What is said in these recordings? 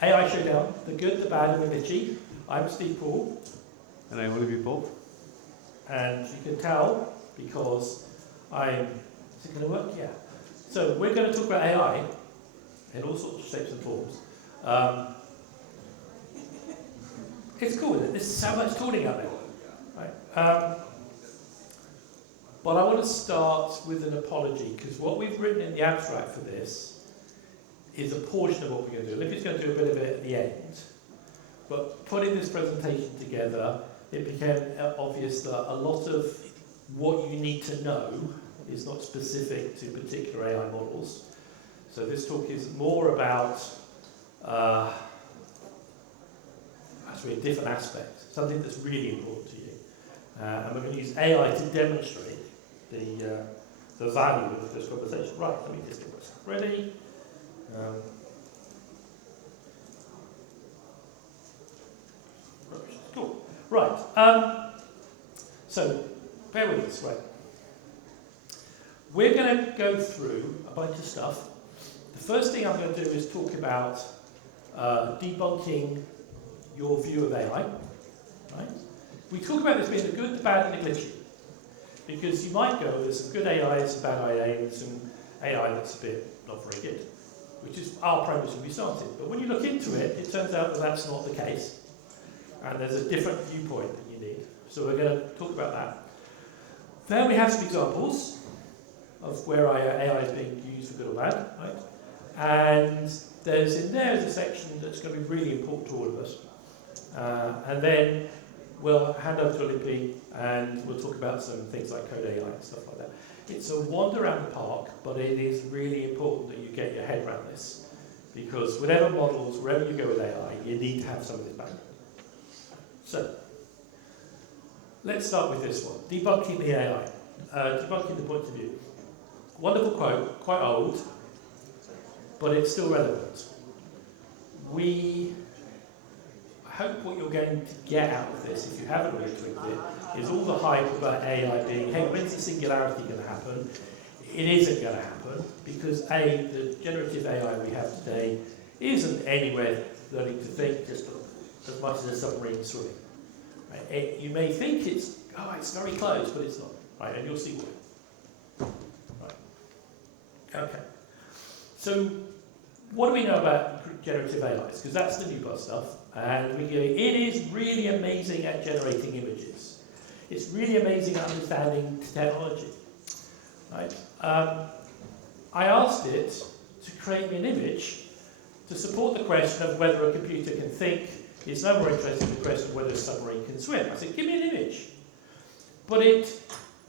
AI Showdown, the good, the bad, and the glitchy. I'm Steve Poole. And I'm Olimpiu. And you can tell because I'm... Is it going to work? Yeah. So we're going to talk about AI in all sorts of shapes and forms. It's cool, isn't it? There's so much tooling out there. Right? But I want to start with an apology, because what we've written in the abstract for this is a portion of what we're going to do. Olimpiu's going to do a bit of it at the end. But putting this presentation together, it became obvious that a lot of what you need to know is not specific to particular AI models. So this talk is more about actually a different aspect, something that's really important to you. And we're going to use AI to demonstrate the value of this conversation. Right, let me just get myself ready. Cool. Right. So, bear with us. Right. We're going to go through a bunch of stuff. The first thing I'm going to do is talk about debunking your view of AI. Right? We talk about this being the good, the bad, and the glitchy. Because you might go, there's some good AI, some bad AI, and some AI that's a bit not very good, which is our premise when we started. But when you look into it, it turns out that that's not the case. And there's a different viewpoint that you need. So we're going to talk about that. Then we have some examples of where AI is being used for good or bad, right? And there's a section that's going to be really important to all of us. And then we'll hand over to Olimpiu and we'll talk about some things like code AI and stuff like that. It's a wander around the park, but it is really important that you get your head around this. Because whatever models, wherever you go with AI, you need to have some of this background. So, let's start with this one. Debunking the AI. Debunking the point of view. Wonderful quote, quite old, but it's still relevant. I hope what you're going to get out of this, if you haven't already tweaked it, is all the hype about AI being, hey, when's the singularity going to happen? It isn't going to happen, because A, the generative AI we have today isn't anywhere learning to think just as much as a submarine swimming. Right? You may think it's very close, but it's not. Right? And you'll see why. Right. Okay. So, what do we know about generative AIs? Because that's the new buzz stuff. And it is really amazing at generating images. It's really amazing at understanding technology. Right? I asked it to create me an image to support the question of whether a computer can think. It's no more interesting in the question of whether a submarine can swim. I said, give me an image. But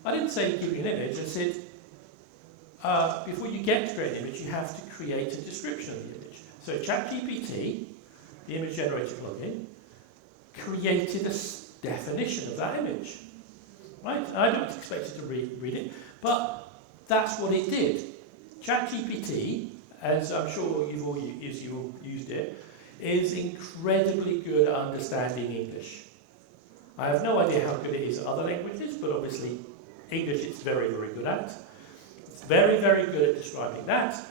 I didn't say give me an image. I said, before you get to create an image, you have to create a description of the image. So ChatGPT, the image generator plugin, created a definition of that image. Right? And I don't expect you to read it, but that's what it did. ChatGPT, as I'm sure you've all used it, is incredibly good at understanding English. I have no idea how good it is at other languages, but obviously English it's very, very good at. It's very, very good at describing that.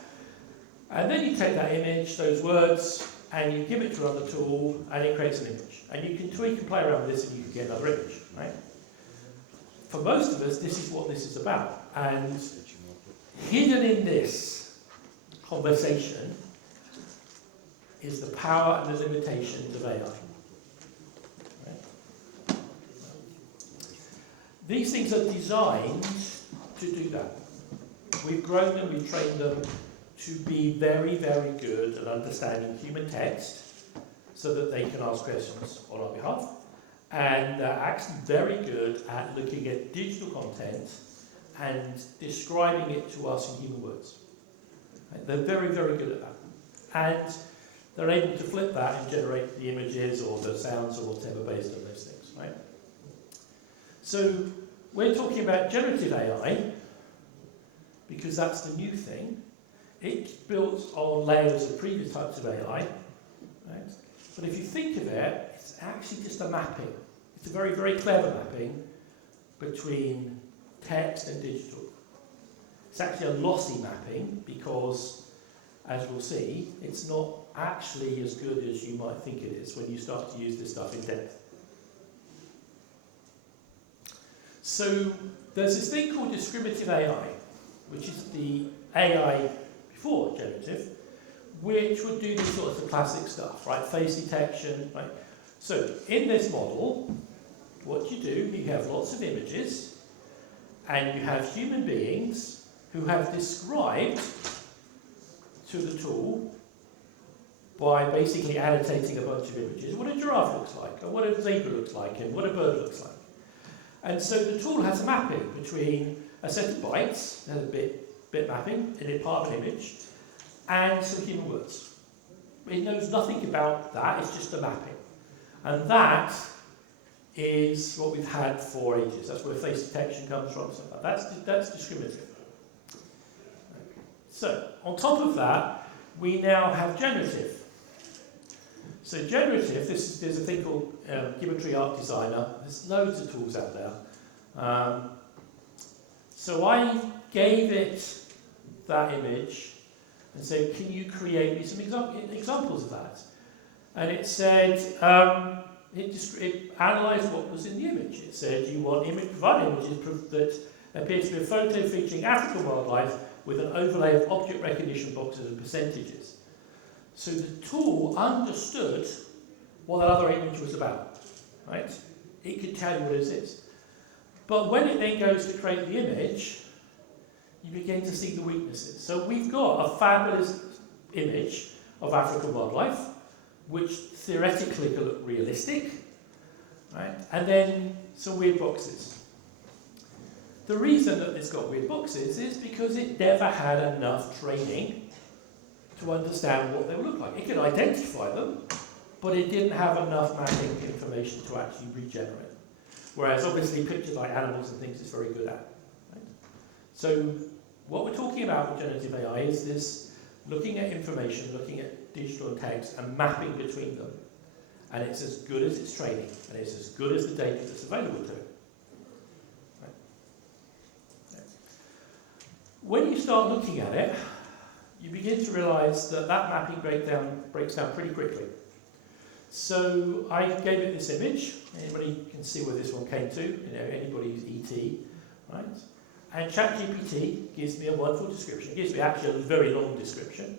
And then you take that image, those words, and you give it to another tool, and it creates an image. And you can tweak and play around with this, and you can get another image, right? For most of us, this is what this is about. And hidden in this conversation is the power and the limitations of AI. Right? These things are designed to do that. We've grown them, we've trained them to be very, very good at understanding human text so that they can ask questions on our behalf. And they're actually very good at looking at digital content and describing it to us in human words. Right? They're very, very good at that. And they're able to flip that and generate the images or the sounds or whatever based on those things. Right? So we're talking about generative AI because that's the new thing. It's built on layers of previous types of AI. Right? But if you think of it, it's actually just a mapping. It's a very, very clever mapping between text and digital. It's actually a lossy mapping because as we'll see, it's not actually as good as you might think it is when you start to use this stuff in depth. So there's this thing called discriminative AI, which is the AI before generative, which would do these sorts of classic stuff, right? Face detection, right? So in this model, what you do, you have lots of images, and you have human beings who have described to the tool by basically annotating a bunch of images what a giraffe looks like, or what a zebra looks like, and what a bird looks like. And so the tool has a mapping between a set of bytes, there's a bit mapping in a part of an image, and some human words. It knows nothing about that, it's just a mapping. And that is what we've had for ages. That's where face detection comes from. So that's discriminative. So, on top of that, we now have generative. So generative, there's a thing called Geometry Art Designer. There's loads of tools out there. So I gave it that image and said, can you create me some examples of that? And it said, it analysed what was in the image. It said, you want provide images that appear to be a photo featuring African wildlife with an overlay of object recognition boxes and percentages. So the tool understood what that other image was about, right? It could tell you what it is. But when it then goes to create the image, you begin to see the weaknesses. So we've got a fabulous image of African wildlife, which theoretically could look realistic, right? And then some weird boxes. The reason that it's got weird boxes is because it never had enough training to understand what they would look like. It could identify them, but it didn't have enough mapping information to actually regenerate. Whereas obviously pictures like animals and things it's very good at. Right? So what we're talking about with generative AI is this looking at information, looking at digital and text and mapping between them. And it's as good as its training, and it's as good as the data that's available to it. When you start looking at it, you begin to realise that mapping breaks down pretty quickly. So I gave it this image. Anybody can see where this one came to, anybody who's ET, right? And ChatGPT gives me a wonderful description. It gives me actually a very long description.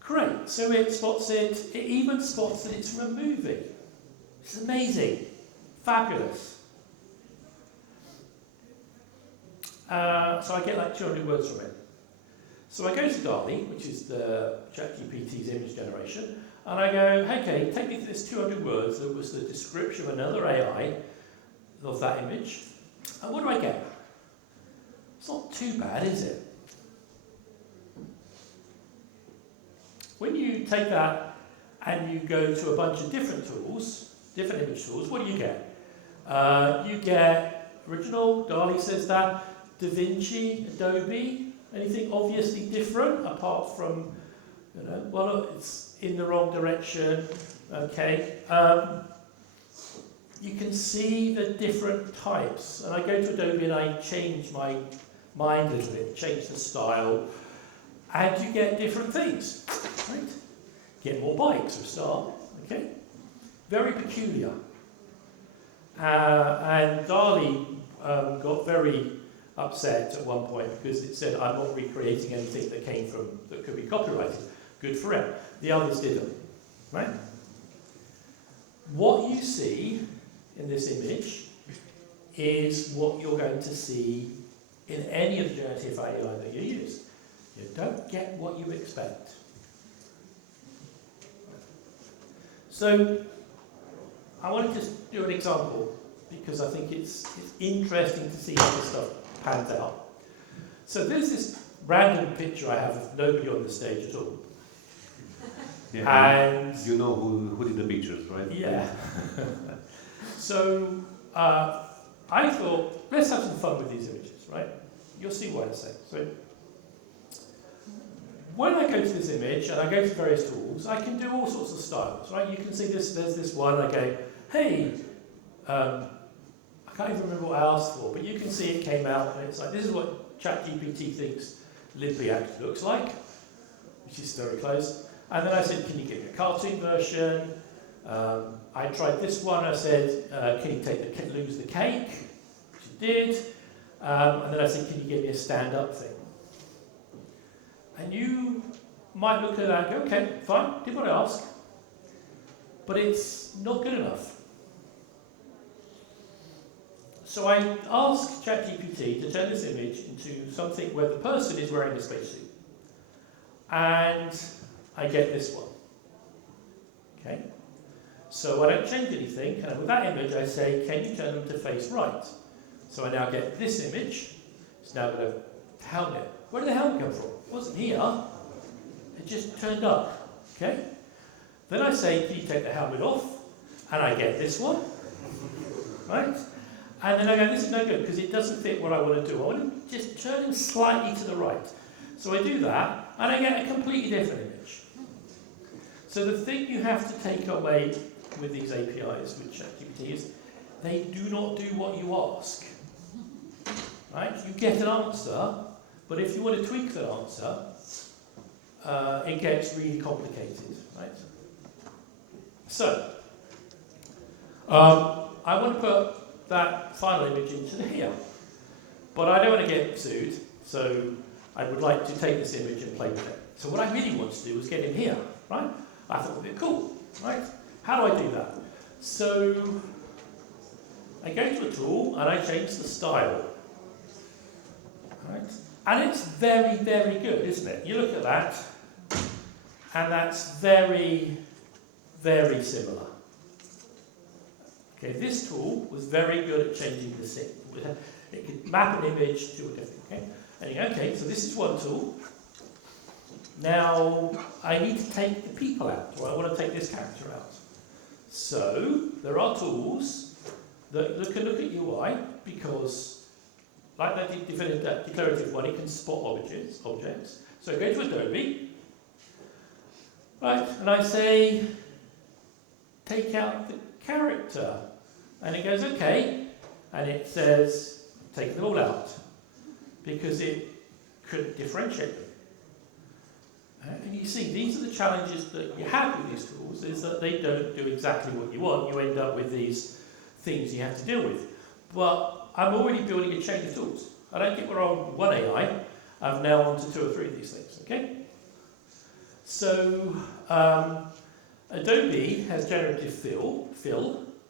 Great, so it spots it even spots that it's from a movie. It's amazing, fabulous. So I get like 200 words from it. So I go to DALL-E, which is the ChatGPT's image generation, and I go, okay, take me to this 200 words that was the description of another AI of that image, and what do I get? It's not too bad, is it? When you take that and you go to a bunch of different tools, different image tools, what do you get? You get original, DALL-E says that, Da Vinci, Adobe, anything obviously different apart from, well, it's in the wrong direction, okay. You can see the different types, and I go to Adobe and I change my mind a little bit, change the style, and you get different things, right? Get more bikes for a start, okay? Very peculiar. And DALL-E got very upset at one point because it said, I'm not recreating anything that could be copyrighted. Good for it. The others didn't, right? What you see in this image is what you're going to see in any of the generative AI that you use. You don't get what you expect. So, I want to just do an example because I think it's interesting to see how this stuff pans out. So there's this random picture I have of nobody on the stage at all. Yeah, and you know who did the pictures, right? Yeah. So I thought, let's have some fun with these images, right? You'll see what I say. So when I go to this image and I go to various tools, I can do all sorts of styles, right? You can see this. There's this one. I go, hey. I can't even remember what I asked for, but you can see it came out and it's like, this is what ChatGPT thinks Olimpiu actually looks like. which is very close. And then I said, can you give me a cartoon version? I tried this one. I said, can you lose the cake? Which it did. And then I said, can you give me a stand-up thing? And you might look at that and go, okay, fine, did what I asked. But it's not good enough. So I asked ChatGPT to turn this image into something where the person is wearing a spacesuit. And I get this one. Okay? So I don't change anything, and with that image I say, can you turn them to face right? So I now get this image. It's now got a helmet. Where did the helmet come from? It wasn't here. It just turned up. Okay? Then I say, can you take the helmet off? And I get this one. Right? And then I go, this is no good because it doesn't fit what I want to do. I want to just turn him slightly to the right. So I do that, and I get a completely different image. So the thing you have to take away with these APIs, with ChatGPT, is they do not do what you ask. Right? You get an answer, but if you want to tweak that answer, it gets really complicated. Right? So, I want to put that final image into here. But I don't want to get sued, so I would like to take this image and play with it. So what I really want to do is get in here, right? I thought it would be cool, right? How do I do that? So I go to a tool and I change the style, right? And it's very, very good, isn't it? You look at that, and that's very, very similar. Okay, this tool was very good at changing the scene. It could map an image to a different, okay? And you go, okay, so this is one tool. Now, I need to take the people out, or I want to take this character out. So, there are tools that can look at UI, because, like that declarative one, it can spot objects. So I go to Adobe, right, and I say, take out the character. And it goes, okay, and it says, take them all out, because it couldn't differentiate them. And you see, these are the challenges that you have with these tools, is that they don't do exactly what you want. You end up with these things you have to deal with. But I'm already building a chain of tools. I don't get we're on one AI, I'm now on to 2 or 3 of these things, okay? So, Adobe has generative fill,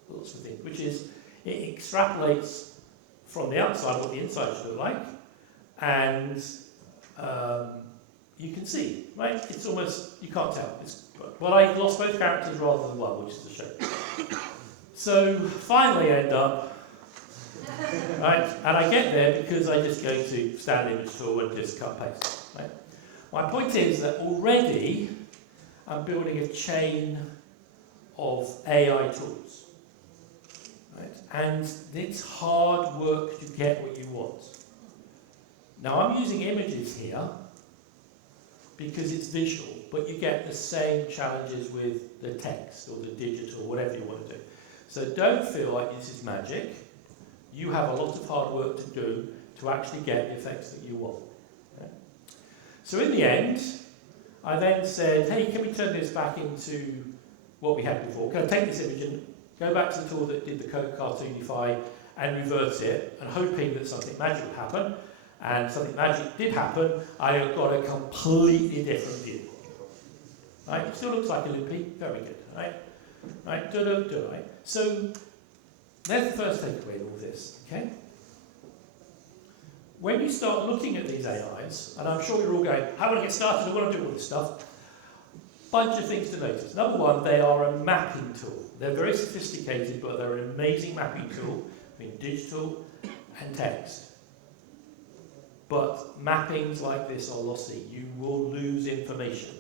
lots of things, which is, it extrapolates from the outside what the inside should look like, and you can see, right? It's almost, you can't tell. Well, I lost both characters rather than one, which is a shame. So finally I end up, right? And I get there because I just go to standard image tool and just cut and paste, right? My point is that already I'm building a chain of AI tools, right? And it's hard work to get what you want. Now I'm using images here because it's visual, but you get the same challenges with the text or the digital, whatever you want to do. So don't feel like this is magic. You have a lot of hard work to do to actually get the effects that you want. Okay? So in the end, I then said, hey, can we turn this back into what we had before? Can I take this image and go back to the tool that did the cartoonify and reverse it, and hoping that something magic would happen. And something magic did happen, I got a completely different view. Right? It still looks like Olimpiu, very good. Right? Right? Right? So there's the first takeaway in all this. Okay? When you start looking at these AIs, and I'm sure you're all going, I want to get started, I want to do all this stuff. Bunch of things to notice. Number one, they are a mapping tool. They're very sophisticated, but they're an amazing mapping tool between digital and text. But mappings like this are lossy. You will lose information,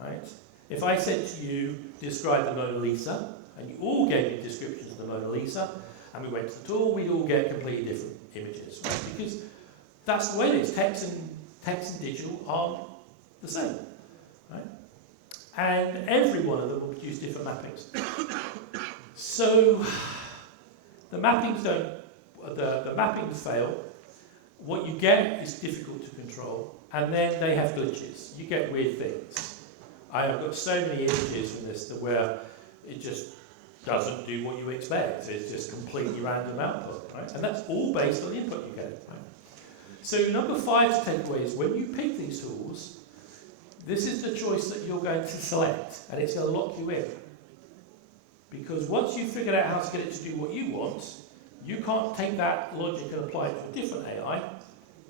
right? If I said to you, describe the Mona Lisa, and you all gave me descriptions of the Mona Lisa, and we went to the tool, we'd all get completely different images, right? Because that's the way it is. Text and digital aren't the same, right? And every one of them will produce different mappings. So the mappings the mappings fail. What you get is difficult to control, and then they have glitches. You get weird things. I've got so many images from this that where it just doesn't do what you expect. It's just completely random output, right? And that's all based on the input you get. Right? So number 5 to take away is when you pick these tools, this is the choice that you're going to select, and it's going to lock you in. Because once you've figured out how to get it to do what you want, you can't take that logic and apply it to a different AI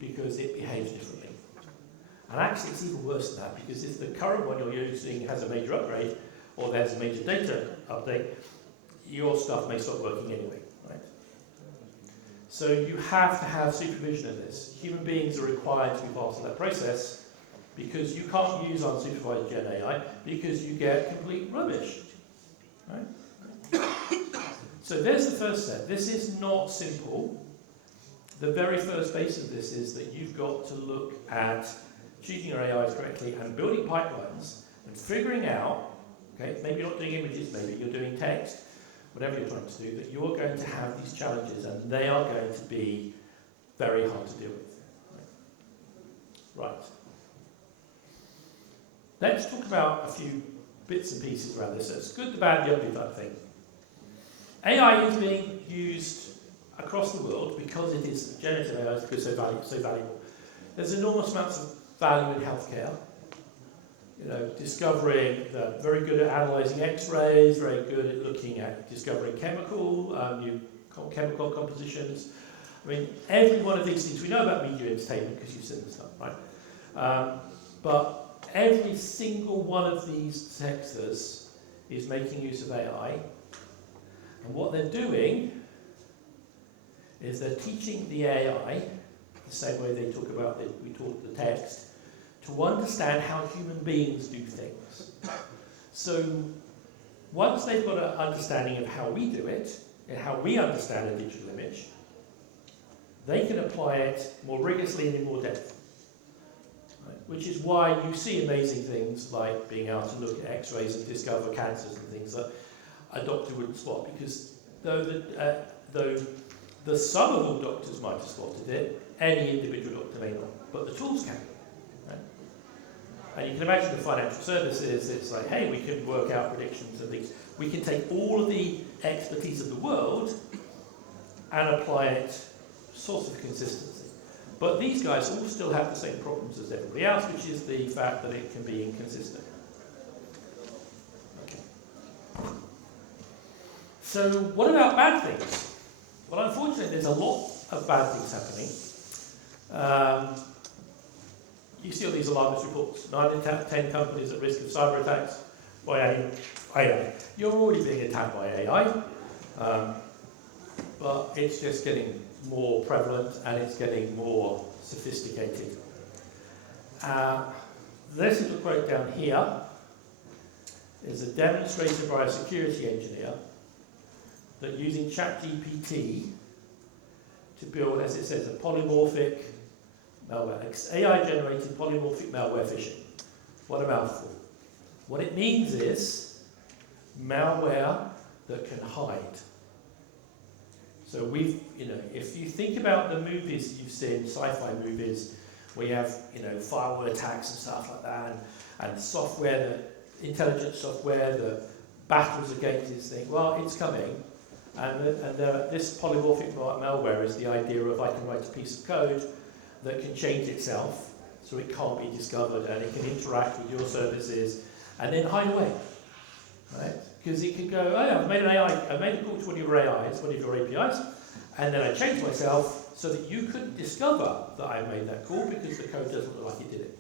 because it behaves differently. And actually it's even worse than that, because if the current one you're using has a major upgrade, or there's a major data update, your stuff may stop working anyway, right? So you have to have supervision of this. Human beings are required to be part of that process, because you can't use unsupervised Gen AI because you get complete rubbish, right? So there's the first step. This is not simple. The very first base of this is that you've got to look at choosing your AIs correctly and building pipelines and figuring out, okay, maybe you're not doing images, maybe you're doing text, whatever you're trying to do, that you're going to have these challenges and they are going to be very hard to deal with. Right. Let's talk about a few bits and pieces around this. So it's good, the bad, the ugly type thing. AI is being used across the world because it is generative AI, because it's so valuable. There's enormous amounts of value in healthcare. You know, discovering that very good at analysing X-rays, very good at looking at discovering new chemical compositions. I mean, every one of these things, we know about media entertainment because you've seen the stuff, right? But every single one of these sectors is making use of AI. And what they're doing is they're teaching the AI, the same way they talk about we taught the text, to understand how human beings do things. So once they've got an understanding of how we do it, and how we understand a digital image, they can apply it more rigorously and in more depth. Right? Which is why you see amazing things like being able to look at X-rays and discover cancers and things that a doctor wouldn't spot, because though the sum of all doctors might have spotted it, any individual doctor may not, but the tools can. Right? And you can imagine the financial services, it's like, hey, we can work out predictions and things. We can take all of the expertise of the world and apply it sort of consistency. But these guys all still have the same problems as everybody else, which is the fact that it can be inconsistent. Okay. So what about bad things? Well, unfortunately, there's a lot of bad things happening. You see all these alarmist reports. 9 in 10 companies at risk of cyber attacks by AI. You're already being attacked by AI, but it's just getting more prevalent and it's getting more sophisticated. This little quote down here is a demonstration by a security engineer that using ChatGPT to build, as it says, a polymorphic malware, AI-generated polymorphic malware phishing. What a mouthful. What it means is malware that can hide. So if you think about the movies you've seen, sci-fi movies, where you have, firewall attacks and stuff like that, and software, intelligent software that battles against this thing, well, it's coming. And this polymorphic malware is the idea of I can write a piece of code that can change itself so it can't be discovered, and it can interact with your services and then hide away, right? Because it can go, oh yeah, I made a call to one of your AIs, one of your APIs, and then I changed myself so that you couldn't discover that I made that call because the code doesn't look like it did it,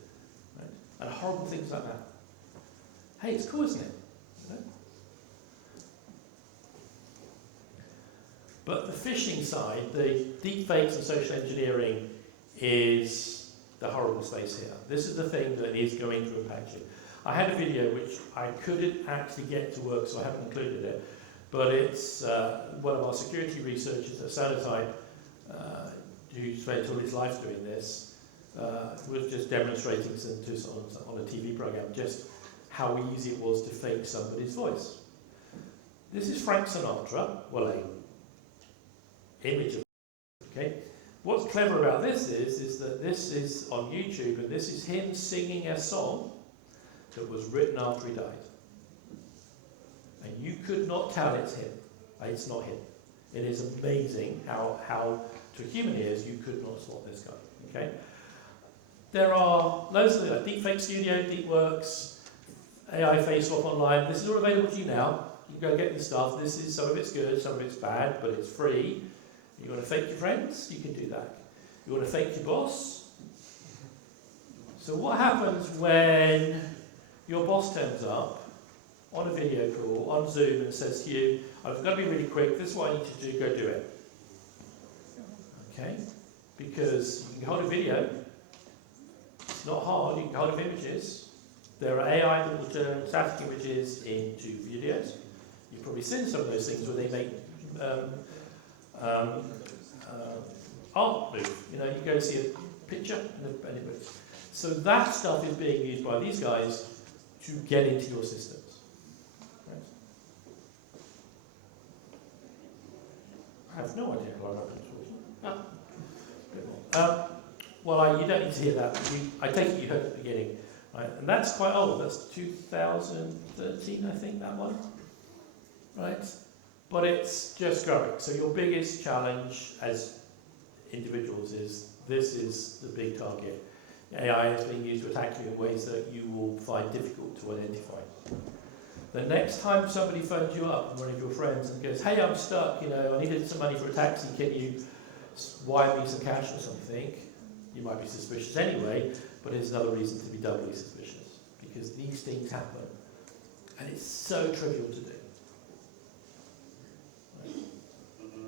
right? And horrible things like that. Hey, it's cool, isn't it? Right? But the phishing side, the deepfakes and social engineering, is the horrible space here. This is the thing that is going to impact you. I had a video which I couldn't actually get to work, so I haven't included it, but it's one of our security researchers at Sanotype, who spent all his life doing this, was just demonstrating on a TV program just how easy it was to fake somebody's voice. This is Frank Sinatra, well, a image of, okay? What's clever about this is that this is on YouTube, and this is him singing a song that was written after he died. And you could not tell it's him. It's not him. It is amazing how to human ears, you could not spot this guy. Okay? There are loads of things like Deepfake Studio, DeepWorks, AI Face Swap Online. This is all available to you now. You can go get this stuff. This is, some of it's good, some of it's bad, but it's free. You want to fake your friends? You can do that. You want to fake your boss? So what happens when your boss turns up on a video call, on Zoom, and says to you, I've got to be really quick, this is what I need you to do, go do it. Okay? Because you can hold a video, it's not hard, you can hold up images. There are AI that will turn static images into videos. You've probably seen some of those things where they make art move. You know, you go see a picture and it moves. So that stuff is being used by these guys to get into your systems. Right? I have no idea how I'm talking. Well, you don't need to hear that. I take it you heard at the beginning. Right? And that's quite old. That's 2013, I think, that one. Right? But it's just growing. So your biggest challenge as individuals is, this is the big target. AI is being used to attack you in ways that you will find difficult to identify. The next time somebody phones you up, one of your friends, and goes, hey, I'm stuck, you know, I needed some money for a taxi, can you wire me some cash or something? You might be suspicious anyway, but it's another reason to be doubly suspicious, because these things happen, and it's so trivial to do.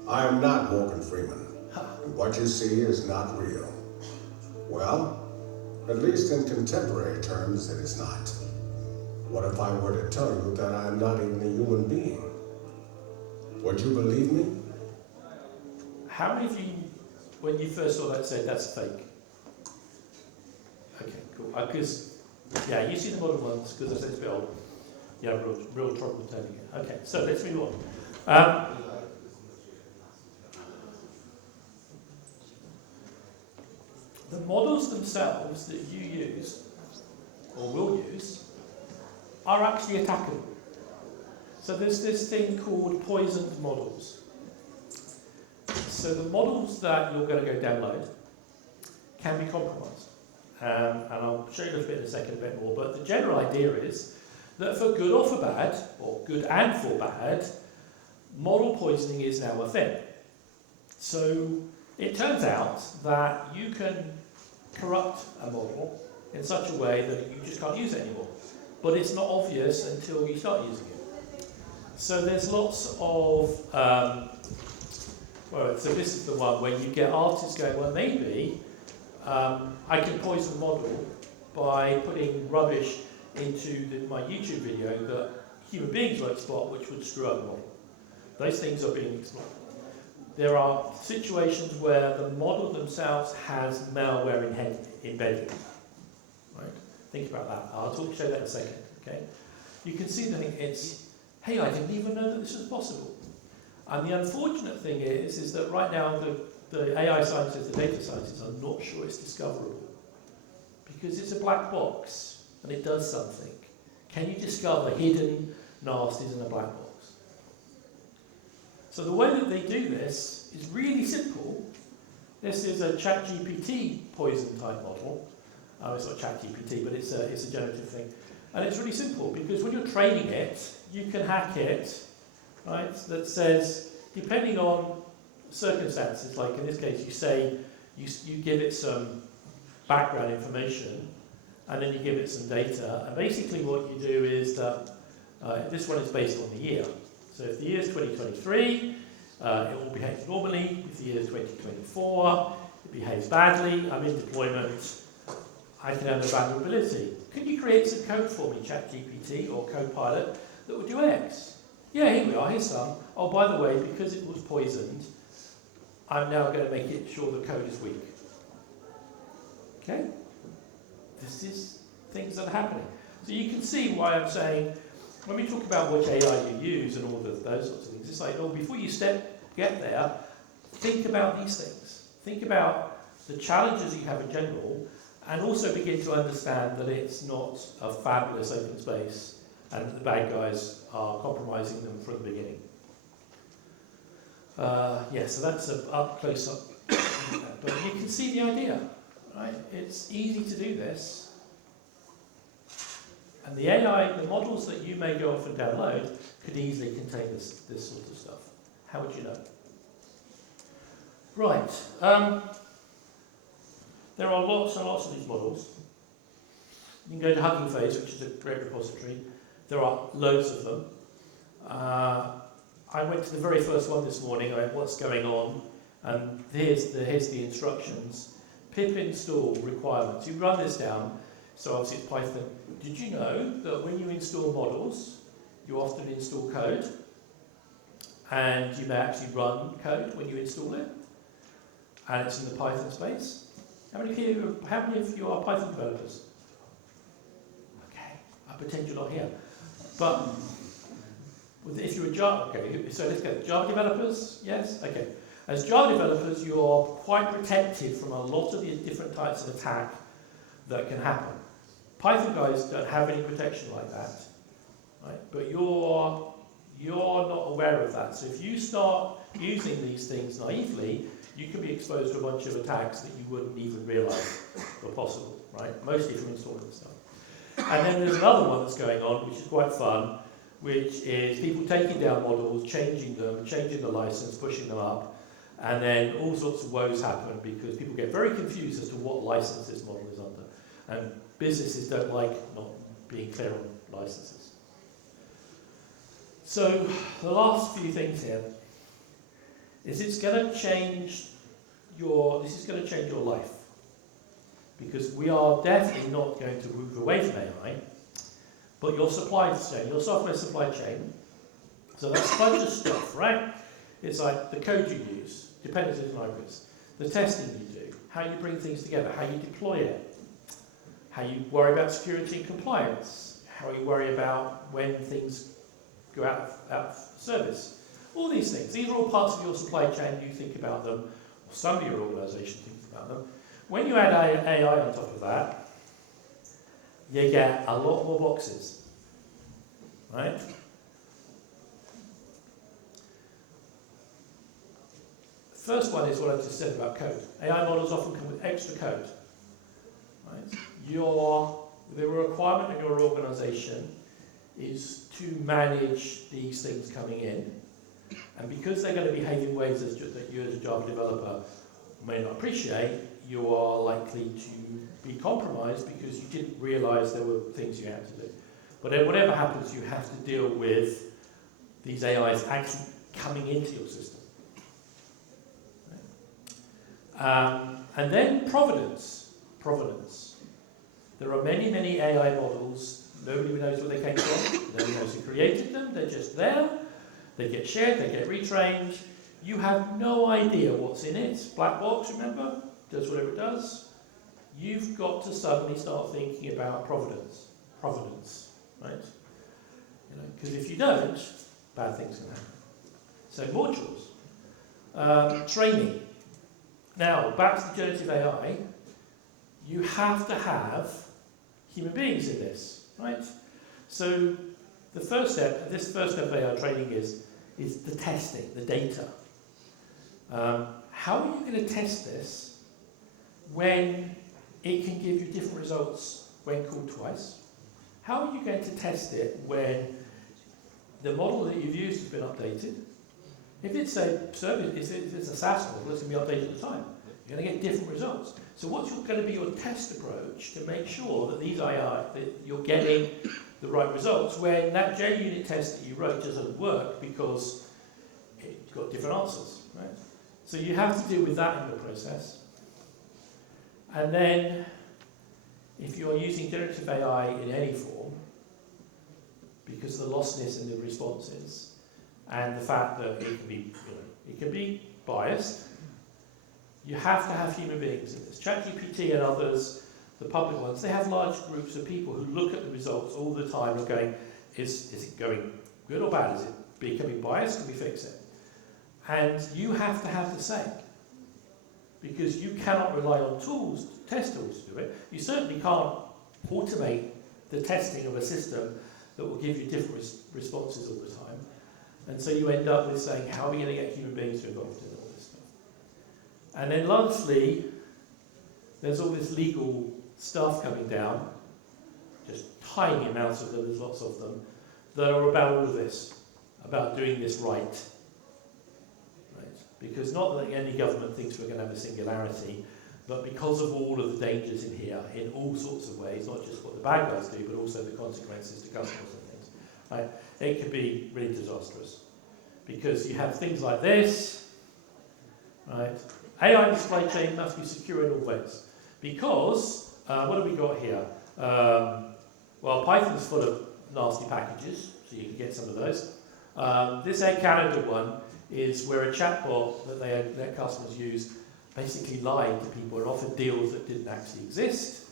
I am not Morgan Freeman. What you see is not real. Well, at least in contemporary terms, it is not. What if I were to tell you that I am not even a human being? Would you believe me? How many of you, when you first saw that, said that's fake? Okay, cool. Because, yeah, you see the modern ones, because I said it's a bit old. Yeah, real trouble turning it. Okay, so let's move on. The models themselves that you use, or will use, are actually attackable. So there's this thing called poisoned models. So the models that you're going to go download can be compromised. And I'll show you a little bit in a second, a bit more, but the general idea is that for good or for bad, or good and for bad, model poisoning is now a thing. So it turns out that you can corrupt a model in such a way that you just can't use it anymore. But it's not obvious until you start using it. So there's lots of, well, so this is the one where you get artists going, well, maybe I can poison the model by putting rubbish into my YouTube video that human beings won't spot, which would screw up the model. Those things are being explored. There are situations where the model themselves has malware embedded. Right? Think about that. I'll show that in a second. Okay? You can see that it's, hey, I didn't even know that this was possible. And the unfortunate thing is that right now the AI scientists, the data scientists are not sure it's discoverable. Because it's a black box and it does something. Can you discover hidden nasties in a black box? So the way that they do this is really simple. This is a ChatGPT poison type model. It's not ChatGPT, but it's a generative thing. And it's really simple because when you're training it, you can hack it, right? That says, depending on circumstances, like in this case, you say, you give it some background information, and then you give it some data. And basically what you do is that this one is based on the year. So if the year is 2023, it will behave normally. If the year is 2024, it behaves badly. I'm in deployment. I can have a vulnerability. Could you create some code for me, ChatGPT or Copilot, that would do X? Yeah, here we are, here's some. Oh, by the way, because it was poisoned, I'm now going to make it sure the code is weak. Okay? This is things that are happening. So you can see why I'm saying, when we talk about which AI you use and all of those sorts of things, it's like, oh, before you get there, think about these things. think about the challenges you have in general, and also begin to understand that it's not a fabulous open space and that the bad guys are compromising them from the beginning. Yeah, so that's a close up. But you can see the idea, right? It's easy to do this. And the AI, the models that you may go off and download, could easily contain this sort of stuff. How would you know? Right. There are lots and lots of these models. You can go to Hugging Face, which is a great repository. There are loads of them. I went to the very first one this morning. I went, what's going on? And here's the instructions. Pip install requirements. You run this down. So obviously it's Python. Did you know that when you install models, you often install code? And you may actually run code when you install it. And it's in the Python space. How many of you are Python developers? Okay, I pretend you're not here. But if you're a Java, okay, so let's go. Java developers, yes? Okay. As Java developers, you're quite protected from a lot of the different types of attack that can happen. Python guys don't have any protection like that, right? But you're not aware of that. So if you start using these things naively, you can be exposed to a bunch of attacks that you wouldn't even realise were possible, right? Mostly from installing stuff. And then there's another one that's going on, which is quite fun, which is people taking down models, changing them, changing the license, pushing them up, and then all sorts of woes happen because people get very confused as to what license this model is under. And businesses don't like not being clear on licenses. So the last few things here is it's going to change this is going to change your life. Because we are definitely not going to move away from AI, but your supply chain, your software supply chain, so that's a bunch of stuff, right? It's like the code you use, dependencies and libraries, the testing you do, how you bring things together, how you deploy it, how you worry about security and compliance, how you worry about when things go out of service. All these things, these are all parts of your supply chain, you think about them, or some of your organisation thinks about them. When you add AI on top of that, you get a lot more boxes, right? First one is what I just said about code. AI models often come with extra code, right? The requirement in your organisation is to manage these things coming in, and because they're going to behave in ways that you as a Java developer may not appreciate, you are likely to be compromised because you didn't realise there were things you had to do. But then whatever happens, you have to deal with these AIs actually coming into your system. And then provenance. There are many, many AI models. Nobody knows where they came from. Nobody knows who created them. They're just there. They get shared. They get retrained. You have no idea what's in it. Black box, remember? Does whatever it does. You've got to suddenly start thinking about provenance, right? Because if you don't, bad things can happen. So modules. Training. Now, back to the generative AI, you have to have human beings in this, right? So the first step, this first step of AI training is the testing, the data. How are you going to test this when it can give you different results when called twice? How are you going to test it when the model that you've used has been updated? If it's a service, if it's a SaaS model, it's going to be updated all the time. You're going to get different results. So what's going to be your test approach to make sure that these AI, that you're getting the right results when that JUnit test that you wrote doesn't work because it's got different answers, right? So you have to deal with that in the process. And then, if you're using generative AI in any form, because of the lostness in the responses, and the fact that it can be biased, you have to have human beings in this. ChatGPT and others, the public ones, they have large groups of people who look at the results all the time and going, is it going good or bad? Is it becoming biased? Can we fix it? And you have to have the same. because you cannot rely on tools, test tools to do it. You certainly can't automate the testing of a system that will give you different responses all the time. And so you end up with saying, how are we going to get human beings involved in all this stuff? And then lastly, there's all this legal stuff coming down, just tiny amounts of them, there's lots of them, that are about all of this, about doing this right. Because not that any government thinks we're going to have a singularity, but because of all of the dangers in here, in all sorts of ways, not just what the bad guys do, but also the consequences to customers and things, right? It could be really disastrous. Because you have things like this, right? AI display chain must be secure in all ways. Because, what have we got here? Well, Python's full of nasty packages, so you can get some of those. This Air Canada one is where a chatbot that their customers use basically lied to people and offered deals that didn't actually exist.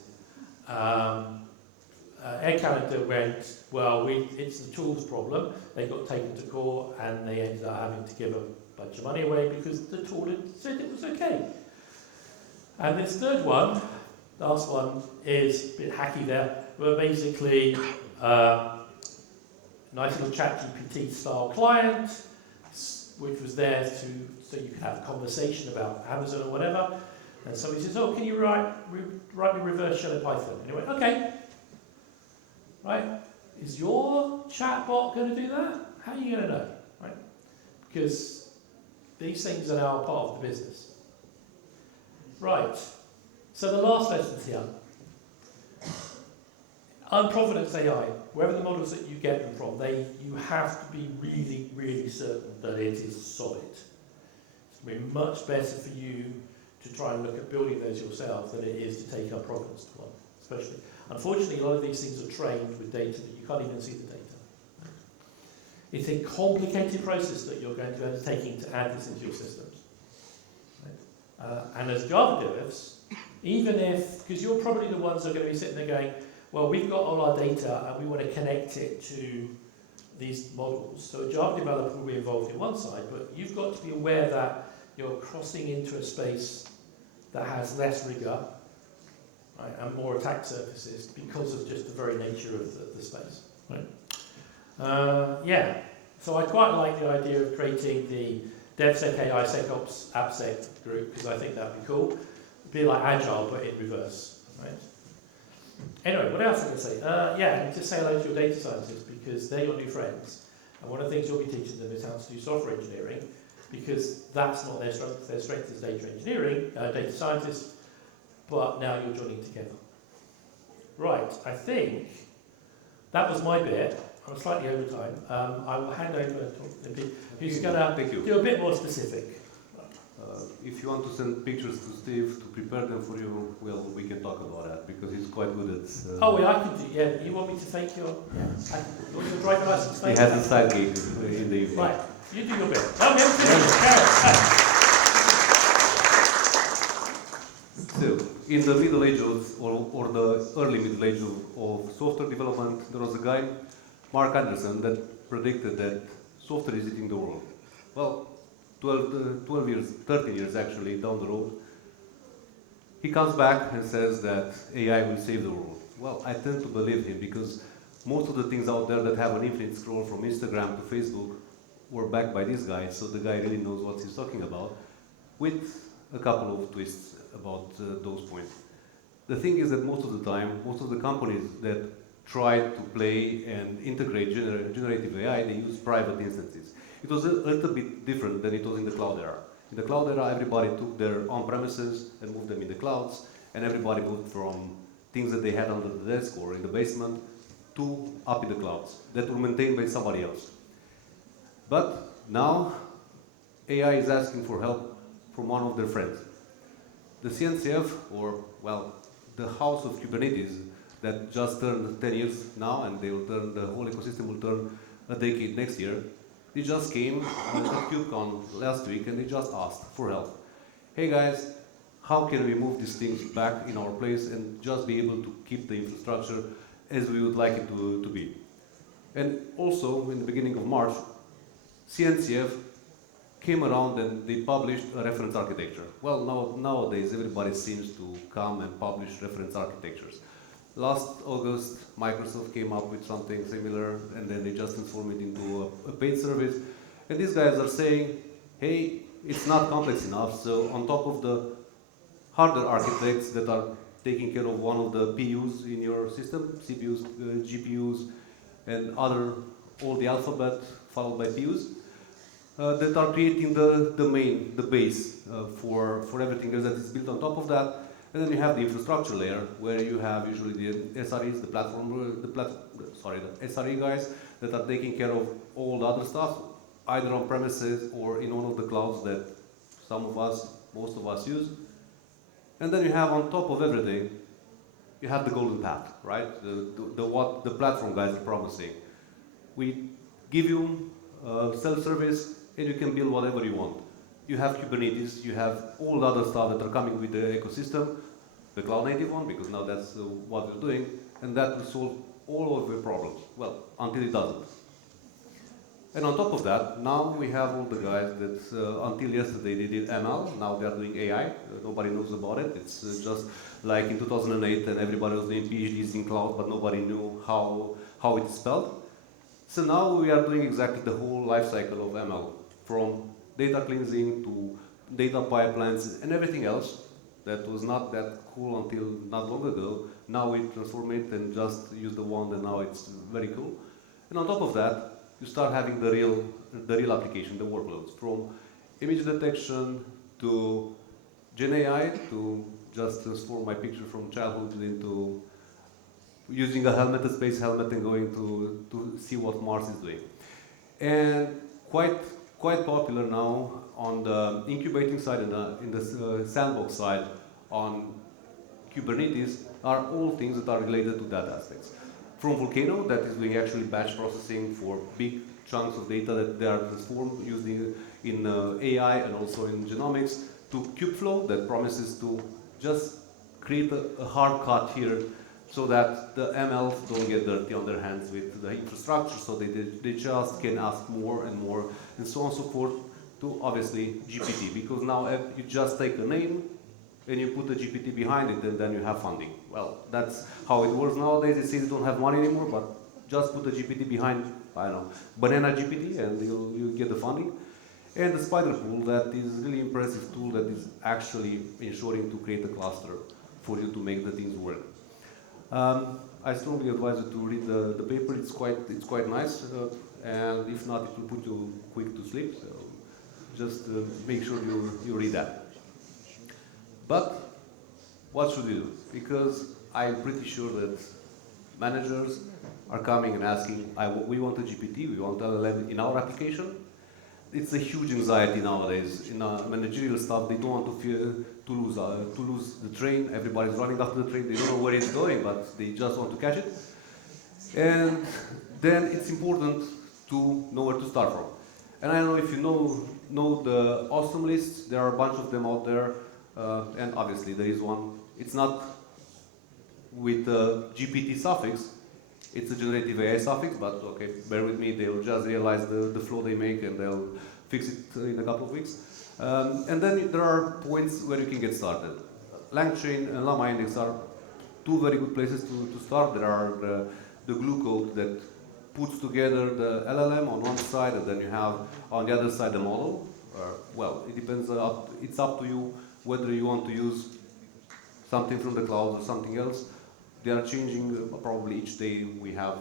Air Canada went, well, it's the tools problem. They got taken to court and they ended up having to give a bunch of money away because the tool had said it was okay. And this third one, last one, is a bit hacky there, but basically nice little ChatGPT style client, which was there so you could have a conversation about Amazon or whatever. And somebody says, oh, can you write me reverse shell in Python? And he went, okay. Right? Is your chatbot going to do that? How are you going to know? Right? Because these things are now part of the business. Right. So the last lesson here. Unprovenance AI, wherever the models that you get them from, you have to be really, really certain that it is solid. It's going to be much better for you to try and look at building those yourself than it is to take unprovenance to one, especially. Unfortunately, a lot of these things are trained with data that you can't even see the data. It's a complicated process that you're going to be undertaking to add this into your systems. Right? And as Java devs, even if, because you're probably the ones that are going to be sitting there going, well, we've got all our data and we want to connect it to these models. So a Java developer will be involved in one side, but you've got to be aware that you're crossing into a space that has less rigor, right, and more attack surfaces because of just the very nature of the space. Right? Yeah, so I quite like the idea of creating the DevSec AI SecOps AppSec group because I think that would be cool. It'd be like Agile, but in reverse. Right? Anyway, what else did I say? Yeah, just say hello to your data scientists because they're your new friends. And one of the things you'll be teaching them is how to do software engineering because that's not their strength. Their strength is data engineering, data scientists, but now you're joining together. Right, I think that was my bit. I'm slightly over time. I will hand over to Olimpiu, who's going to do a bit more specific. If you want to send pictures to Steve to prepare them for you, well, we can talk about that because he's quite good at. Oh, yeah, I can do. Yeah, you want me to fake your? Yeah. Your driving license? He has a side gig in the evening. Right, you do your bit. Okay. So, in the Middle Ages or the early Middle Ages of software development, there was a guy, Mark Anderson, that predicted that software is eating the world. Well, 12 years, 13 years actually down the road, he comes back and says that AI will save the world. Well, I tend to believe him because most of the things out there that have an infinite scroll from Instagram to Facebook were backed by this guy, so the guy really knows what he's talking about, with a couple of twists about those points. The thing is that most of the time, most of the companies that try to play and integrate generative AI, they use private instances. It was a little bit different than it was in the cloud era. In the cloud era, everybody took their on-premises and moved them in the clouds, and everybody moved from things that they had under the desk or in the basement to up in the clouds that were maintained by somebody else. But now, AI is asking for help from one of their friends. The CNCF, or, well, the house of Kubernetes, that just turned 10 years now, and they will turn, the whole ecosystem will turn a decade next year. They just came at KubeCon last week and they just asked for help. Hey guys, how can we move these things back in our place and just be able to keep the infrastructure as we would like it to be? And also, in the beginning of March, CNCF came around and they published a reference architecture. Well, nowadays everybody seems to come and publish reference architectures. Last August, Microsoft came up with something similar, and then they just transformed it into a paid service. And these guys are saying, hey, it's not complex enough, so on top of the hardware architects that are taking care of one of the PUs in your system, CPUs, GPUs, and all the alphabet followed by PUs, that are creating the base for everything else that is built on top of that. And then you have the infrastructure layer, where you have usually the SREs, the SRE guys that are taking care of all the other stuff, either on premises or in one of the clouds that most of us use. And then you have on top of everything, you have the golden path, right? What the platform guys are promising. We give you self-service, and you can build whatever you want. You have Kubernetes, you have all the other stuff that are coming with the ecosystem, the cloud native one, because now that's what we're doing, and that will solve all of your problems. Well, until it doesn't. And on top of that, now we have all the guys that until yesterday they did ML, now they are doing AI. Nobody knows about it. It's just like in 2008 and everybody was doing PhDs in cloud, but nobody knew how it's spelled. So now we are doing exactly the whole life cycle of ML, from data cleansing to data pipelines and everything else that was not that cool until not long ago. Now we transform it and just use the wand, and now it's very cool. And on top of that, you start having the real application, the workloads, from image detection to Gen AI to just transform my picture from childhood into using a helmet, a space helmet, and going to see what Mars is doing. And quite popular now on the incubating side and in the sandbox side on Kubernetes are all things that are related to that aspects. From Volcano, that is doing actually batch processing for big chunks of data that they are transformed using in AI and also in genomics, to Kubeflow that promises to just create a hard cut here so that the MLs don't get dirty on their hands with the infrastructure, so they just can ask more and more, and so on and so forth, to obviously GPT, because now you just take a name and you put a GPT behind it, and then you have funding. Well, that's how it works nowadays. It says you don't have money anymore, but just put a GPT behind, I don't know, Banana GPT, and you'll get the funding. And the Spider Poole, that is a really impressive tool that is actually ensuring to create a cluster for you to make the things work. I strongly advise you to read the paper. It's quite nice, and if not, it will put you quick to sleep. So just make sure you read that. But what should we do? Because I'm pretty sure that managers are coming and asking, we want a GPT, we want LLM in our application. It's a huge anxiety nowadays. In managerial stuff, they don't want to lose the train. Everybody's running after the train. They don't know where it's going, but they just want to catch it. And then it's important to know where to start from. And I don't know if you know the awesome lists. There are a bunch of them out there. And obviously there is one. It's not with the GPT suffix. It's a generative AI suffix, but okay, bear with me. They'll just realize the flow they make, and they'll fix it in a couple of weeks. And then there are points where you can get started. LangChain and Llama Index are two very good places to start. There are the glue code that puts together the LLM on one side, and then you have on the other side the model. Well, it depends. It's up to you whether you want to use something from the cloud or something else. They are changing probably each day. We have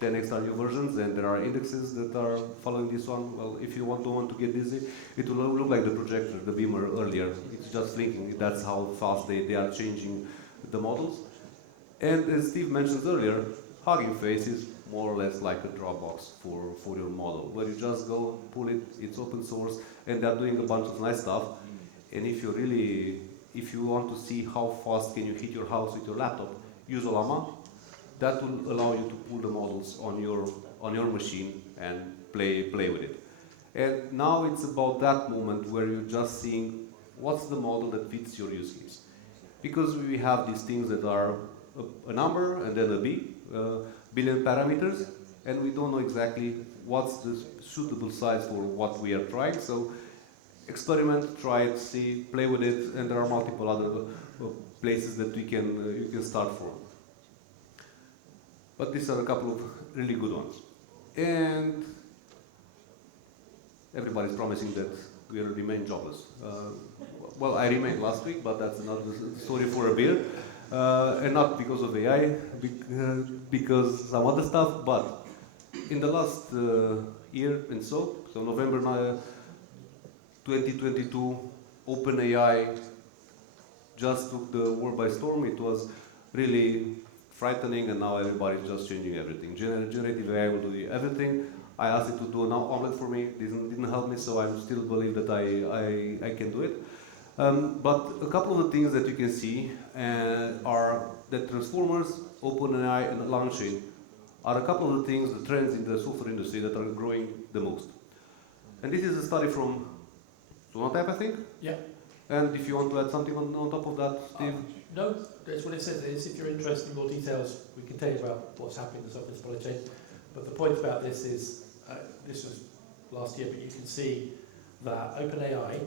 10 extra new versions, and there are indexes that are following this one. Well, if you don't want to get busy, it will look like the projector, the beamer earlier. It's just blinking. That's how fast they are changing the models. And as Steve mentioned earlier, Hugging Face is more or less like a Dropbox for your model, where you just go, pull it, it's open source, and they're doing a bunch of nice stuff. And if you want to see how fast can you hit your house with your laptop, use Llama. That will allow you to pull the models on your machine and play with it. And now it's about that moment where you're just seeing what's the model that fits your use case. Because we have these things that are a number and then a billion parameters, and we don't know exactly what's the suitable size for what we are trying. So experiment, try it, see, play with it, and there are multiple other places that you can start from. But these are a couple of really good ones. And everybody's promising that we will remain jobless. Well, I remained last week, but that's another story for a beer. And not because of AI, because some other stuff, but in the last year and so November 2022, OpenAI just took the world by storm. It was really frightening, and now everybody's just changing everything. Generative AI will do everything. I asked it to do an omelet for me. Didn't help me, so I still believe that I can do it. But a couple of the things that you can see are that transformers, OpenAI, and LangChain are a couple of the things, the trends in the software industry that are growing the most. And this is a study from Sonotype, I think? Yeah. And if you want to add something on top of that, Steve? No, that's what it says. Is if you're interested in more details, we can tell you about what's happening in the software supply chain. But the point about this is, this was last year, but you can see that OpenAI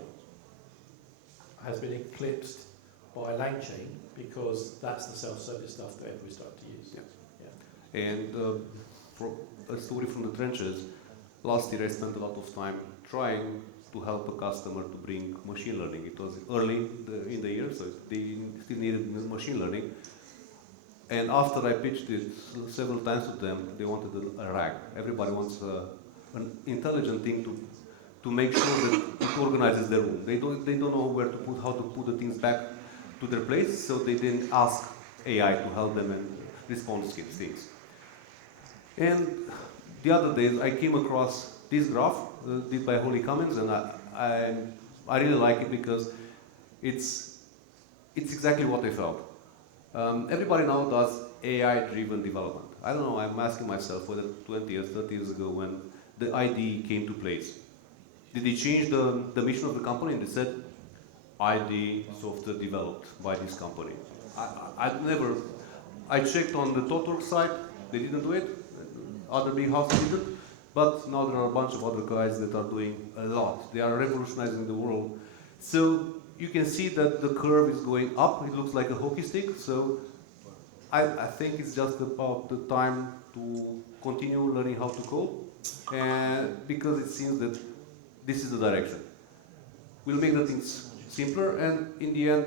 has been eclipsed by LangChain because that's the self-service stuff that everybody's starting to use. Yeah. And for a story from the trenches, last year I spent a lot of time trying to help a customer to bring machine learning. It was early in the year, so they still needed machine learning. And after I pitched it several times to them, they wanted a RAG. Everybody wants an intelligent thing to make sure that it organizes their room. They don't know where to put, how to put the things back to their place, so they didn't ask AI to help them and respond to things. And the other day, I came across this graph did by Holly Cummins, and I really like it because it's exactly what I felt. Everybody now does AI-driven development. I don't know, I'm asking myself whether 20 or 30 years ago when the ID came to place, did they change the mission of the company and they said, ID software developed by this company? I checked on the ThoughtWorks site, they didn't do it, other big houses didn't, but now there are a bunch of other guys that are doing a lot. They are revolutionizing the world. So you can see that the curve is going up. It looks like a hockey stick. So I think it's just about the time to continue learning how to code, and because it seems that this is the direction. We'll make the things simpler, and in the end,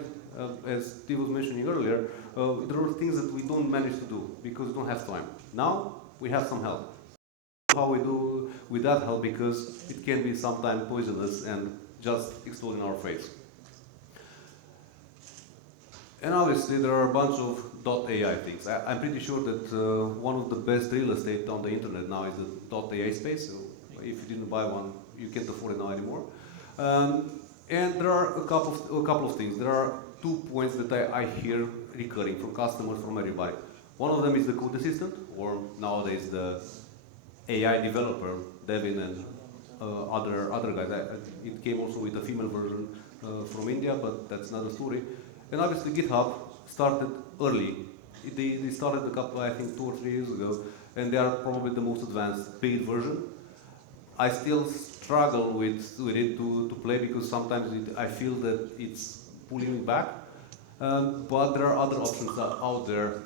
as Steve was mentioning earlier, there are things that we don't manage to do because we don't have time. Now we have some help. How we do with that help, because it can be sometimes poisonous and just explode in our face. And obviously there are a bunch of .ai things. I'm pretty sure that one of the best real estate on the internet now is the .ai space. So if you didn't buy one, you can't afford it now anymore. And there are a couple of things. There are 2 points that I hear recurring from customers, from everybody. One of them is the code assistant, or nowadays the AI developer, Devin and other guys. It came also with a female version from India, but that's another story. And obviously GitHub started early. They started a couple, I think 2 or 3 years ago, and they are probably the most advanced paid version. I still struggle with it to play because sometimes I feel that it's pulling me back. But there are other options out there.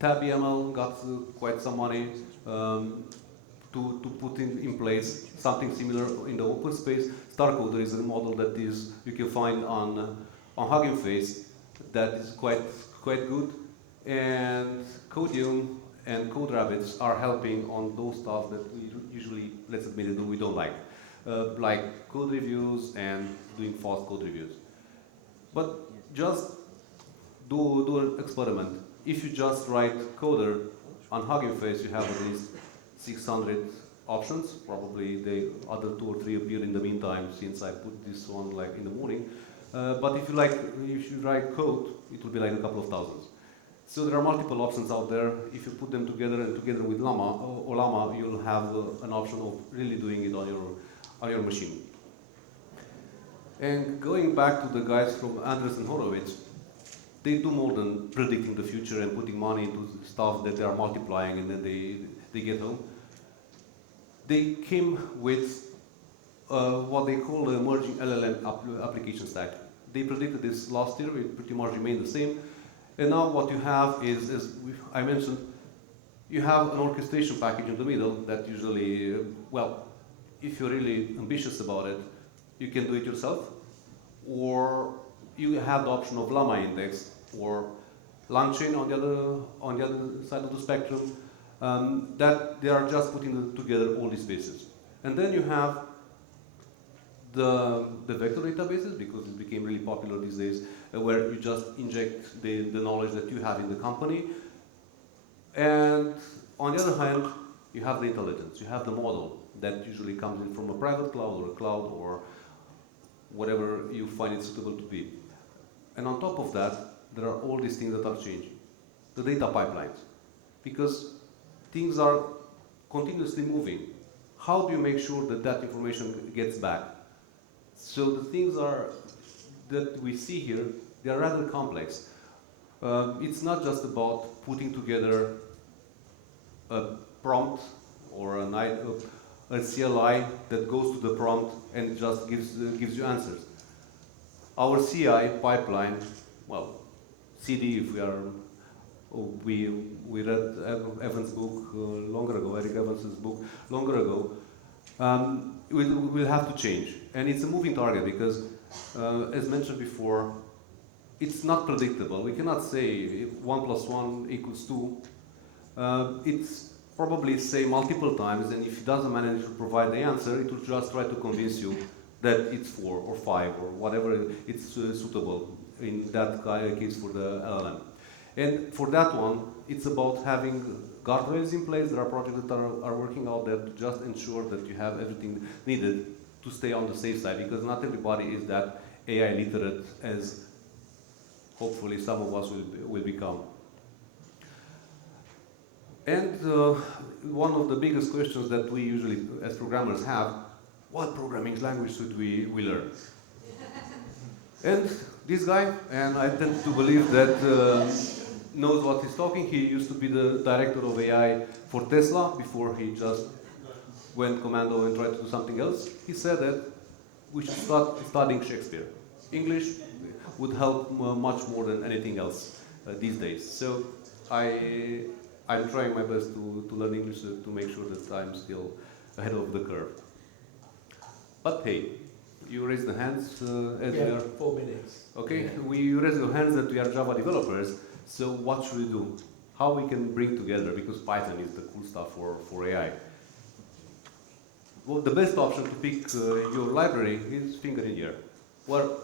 TabML got quite some money to put in place something similar in the open space. StarCoder is a model that you can find on Hugging Face that is quite good. And Codium and CodeRabbits are helping on those stuff that we usually, let's admit it, we don't like code reviews and doing fast code reviews. But just do an experiment. If you just write coder on Hugging Face, you have at least 600 options. Probably the other 2 or 3 appeared in the meantime since I put this on like in the morning. But if you write code, it will be like a couple of thousands. So there are multiple options out there. If you put them together and together with Llama, you'll have an option of really doing it on your machine. And going back to the guys from Andreessen Horowitz, they do more than predicting the future and putting money into stuff that they are multiplying and then they get home. They came with what they call the emerging LLM application stack. They predicted this last year, it pretty much remained the same. And now what you have is, as I mentioned, you have an orchestration package in the middle that usually, well, if you're really ambitious about it, you can do it yourself, or you have the option of Llama Index or LangChain on the other side of the spectrum, that they are just putting together all these pieces. And then you have the vector databases, because it became really popular these days, where you just inject the knowledge that you have in the company. And on the other hand, you have the intelligence, you have the model that usually comes in from a private cloud or a cloud or whatever you find it suitable to be. And on top of that, there are all these things that are changing. The data pipelines, because things are continuously moving. How do you make sure that that information gets back? So the things that we see here, they are rather complex. It's not just about putting together a prompt or a CLI that goes to the prompt and just gives you answers. Our CI pipeline, well, CD, if we read Evans' book longer ago, Eric Evans' book longer ago, we'll have to change. And it's a moving target because, as mentioned before, it's not predictable. We cannot say 1 + 1 = 2. It's probably say multiple times, and if it doesn't manage to provide the answer, it will just try to convince you that it's 4 or 5 or whatever it's suitable in that case for the LLM. And for that one, it's about having guardrails in place. There are projects that are working out there to just ensure that you have everything needed to stay on the safe side, because not everybody is that AI literate as hopefully some of us will become. And one of the biggest questions that we usually, as programmers, have: what programming language should we learn? And this guy, and I tend to believe that knows what he's talking. He used to be the director of AI for Tesla before he just went commando and tried to do something else. He said that we should start studying Shakespeare. English would help much more than anything else these days. So I'm trying my best to learn English to make sure that I'm still ahead of the curve. But hey, you raise the hands as we are. 4 minutes. Okay, you raise your hands that we are Java developers. So what should we do? How we can bring together, because Python is the cool stuff for AI. Well, the best option to pick your library is finger in the air.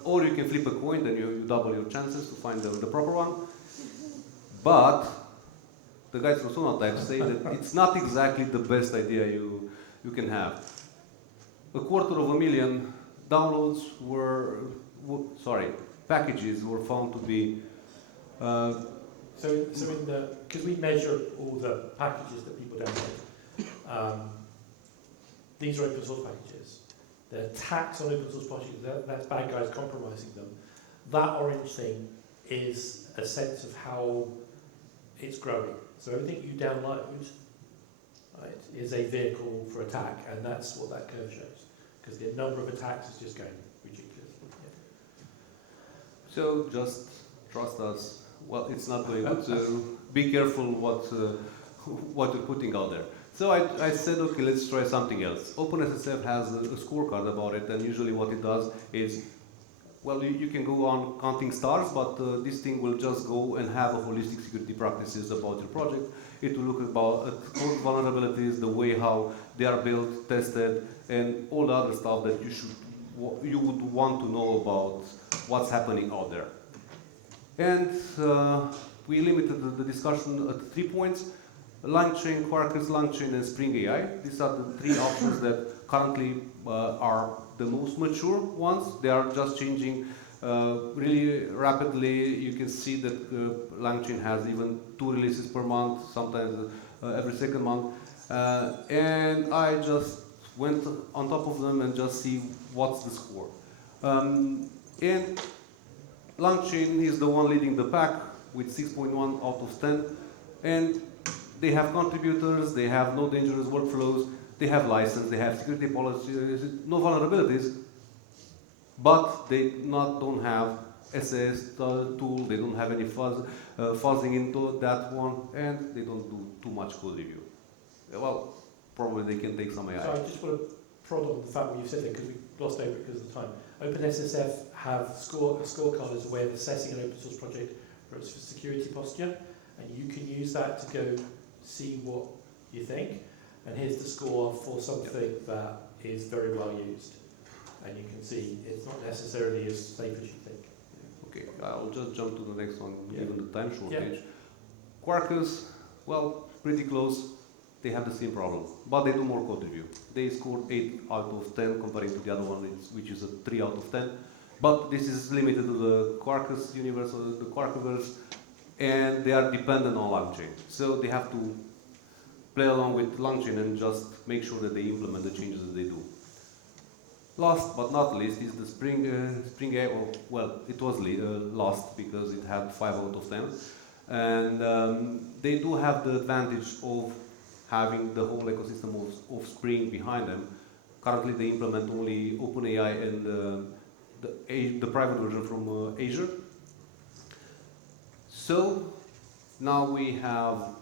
Or you can flip a coin, then you double your chances to find the proper one. But the guys from Sonatype say that it's not exactly the best idea you can have. 250,000 downloads packages were found to be. Because we measure all the packages that people download, these are open source packages. The attacks on open source packages, that's bad guys compromising them. That orange thing is a sense of how it's growing. So everything you download, right, is a vehicle for attack, and that's what that curve shows. Because the number of attacks is just going ridiculous. Yeah. So just trust us. Well, it's not going good, so be careful what you're putting out there. So I said, okay, let's try something else. OpenSSF has a scorecard about it, and usually what it does is, well, you can go on counting stars, but this thing will just go and have a holistic security practices about your project. It will look at code vulnerabilities, the way how they are built, tested, and all the other stuff that you would want to know about what's happening out there. And we limited the discussion at 3 points: LangChain, Quarkus, LangChain, and Spring AI. These are the 3 options that currently are the most mature ones. They are just changing really rapidly. You can see that LangChain has even 2 releases per month, sometimes every second month. And I just went on top of them and just see what's the score. And LangChain is the one leading the pack with 6.1 out of 10. And they have contributors, they have no dangerous workflows, they have license, they have security policies, no vulnerabilities, but they don't have SS tool, they don't have any fuzzing into that one, and they don't do too much code review. Well, probably they can take some AI. So I just want to prod on the fact what you said there, because we glossed over it because of the time. OpenSSF have a scorecard as a way of assessing an open source project for its security posture, and you can use that to go see what you think. And here's the score for something that is very well used. And you can see it's not necessarily as safe as you think. Okay, I'll just jump to the next one, Yeah. given the time shortage. Quarkus, well, pretty close. They have the same problem, but they do more code review. They scored 8 out of 10 comparing to the other one, which is a 3 out of 10. But this is limited to the Quarkus universe or the Quarkiverse, and they are dependent on LangChain. So they have to play along with LangChain and just make sure that they implement the changes that they do. Last but not least is the Spring AI, or well, it was last because it had 5 out of 10. And they do have the advantage of having the whole ecosystem of Spring behind them. Currently they implement only OpenAI and the private version from Azure. So now we have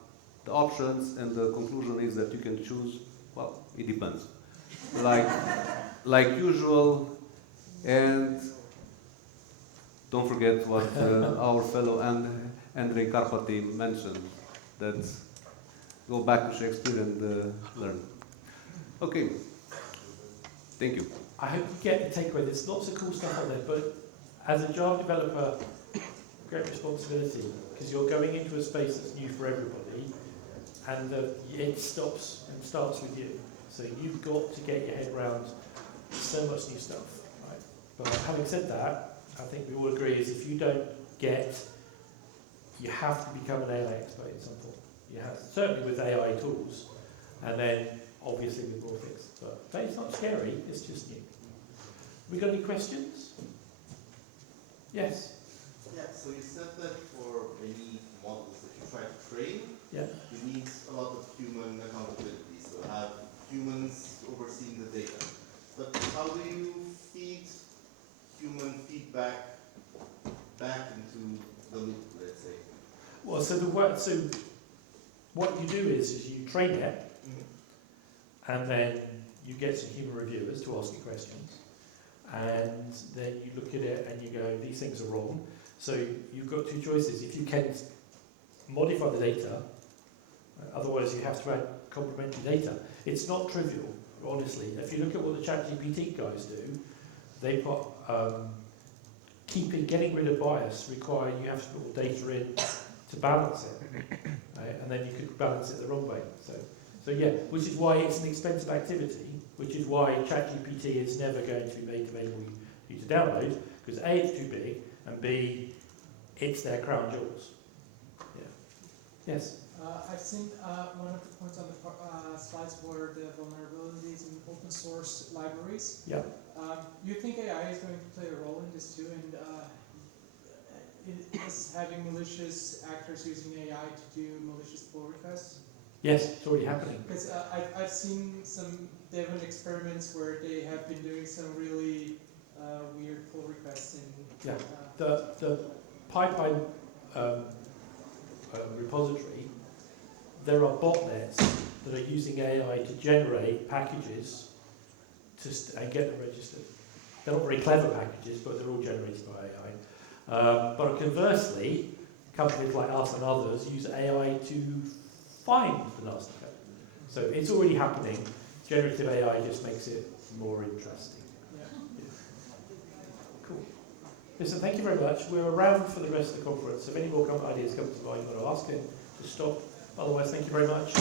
the options, and the conclusion is that you can choose, well, it depends. Like usual, and don't forget what our fellow Andrei Karpaty mentioned, that go back to Shakespeare and learn. Okay, thank you. I hope you get the takeaway. There's lots of cool stuff on there, but as a Java developer, great responsibility, because you're going into a space that's new for everybody, and it starts with you. So you've got to get your head around so much new stuff, right? But having said that, I think we all agree is if you don't you have to become an AI expert at some point. You have, certainly with AI tools, and then obviously with more things. But it's not scary, it's just new. We got any questions? Yes? Yeah, so you said that for any models that you try to train, Yeah. you need a lot of human accountability, so have humans overseeing the data. But how do you feed human feedback back into the loop, let's say? Well, so what you do is you train it, and then you get some human reviewers to ask you questions, and then you look at it and you go, these things are wrong. So you've got two choices. If you can modify the data, otherwise you have to add complementary data. It's not trivial, honestly. If you look at what the ChatGPT guys do, they put getting rid of bias require you have to put more data in to balance it, right? And then you could balance it the wrong way. So yeah, which is why it's an expensive activity, which is why ChatGPT is never going to be made available for you to download, because A, it's too big, and B, it's their crown jewels. Yeah. Yes? I've seen one of the points on the slides were the vulnerabilities in open source libraries. Yeah. You think AI is going to play a role in this too, and is having malicious actors using AI to do malicious pull requests? Yes, it's already happening. Because I've seen some Devon experiments where they have been doing some really weird pull requests. Yeah. The Pipeline repository, there are botnets that are using AI to generate packages and get them registered. They're not very clever packages, but they're all generated by AI. But conversely, companies like us and others use AI to find the nasty code. So it's already happening. Generative AI just makes it more interesting. Yeah. Cool. Listen, thank you very much. We're around for the rest of the conference. So if any more ideas come to mind, you want to ask him to stop. Otherwise, thank you very much.